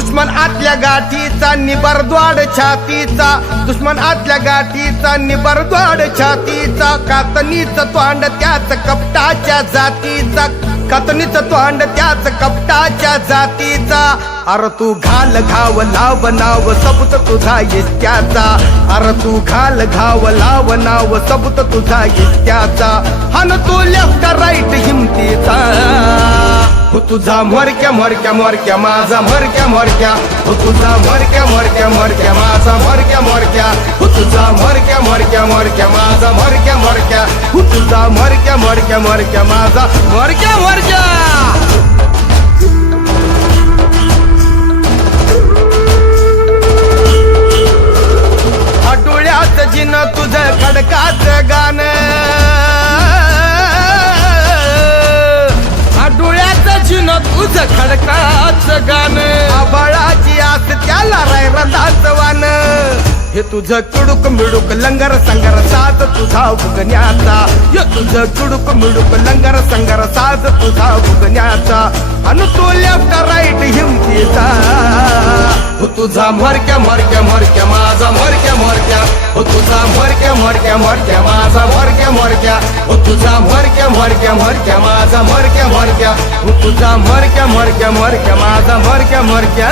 दुश्मन आतल्या गाठीचा निबरद्वाड छातीचा, दुश्मन आतल्या गाठीचा निबरद्वाड छातीचा, कातनीच तोंड त्याच कपटाच्या जातीचा, कातनीच तोंड त्याच कपटाच्या जातीचा. अर तू घाल घाव लाव नाव सबूत तुझा इत्याचा, अर तू घाल घाव लाव नाव सबूत तुझा इत्याचा. हन तू लेफ्ट राईट हिमतीचा, हो तुझा मोरक्या मोरक्या मोरक्या माझा मोरक्या मोरक्या, हो तुझा मोरक्या मोरक्या मोरक्या माझा मोरक्या मोरक्या, हो तुझा मोरक्या मोरक्या मोरक्या माझा मोरक्या मोरक्या, हो तुझा मोरक्या मोरक्या मोरक्या माझा मोरक्या मोरक्या. डोळ्यात जिन तुझं खडकाचं गाणं, डोळ्याचं जिन तुझं खडकाचं गाणं, आबाळाची आस त्याला रायरदाचं वान. हे तुझं कुडुक मिडुक लंगर संगर साज तुझा फुगण्याचा, हे तुझं कुडुक मिडुक लंगर संगर साज तुझा फुगण्याचा. अन तू लेफ्ट राईट हिमतीचा, हो तुझा मोरक्या मोरक्या मोरक्या माझा मोरक्या मोरक्या, हो तुझा मोरक्या मोरक्या मोरक्या माझा मोरक्या मोरक्या, हो तुझा मोरक्या मोरक्या मोरक्या माझा मोरक्या मोरक्या, हो तुझा मोरक्या मोरक्या मोरक्या माझा मोरक्या मोरक्या.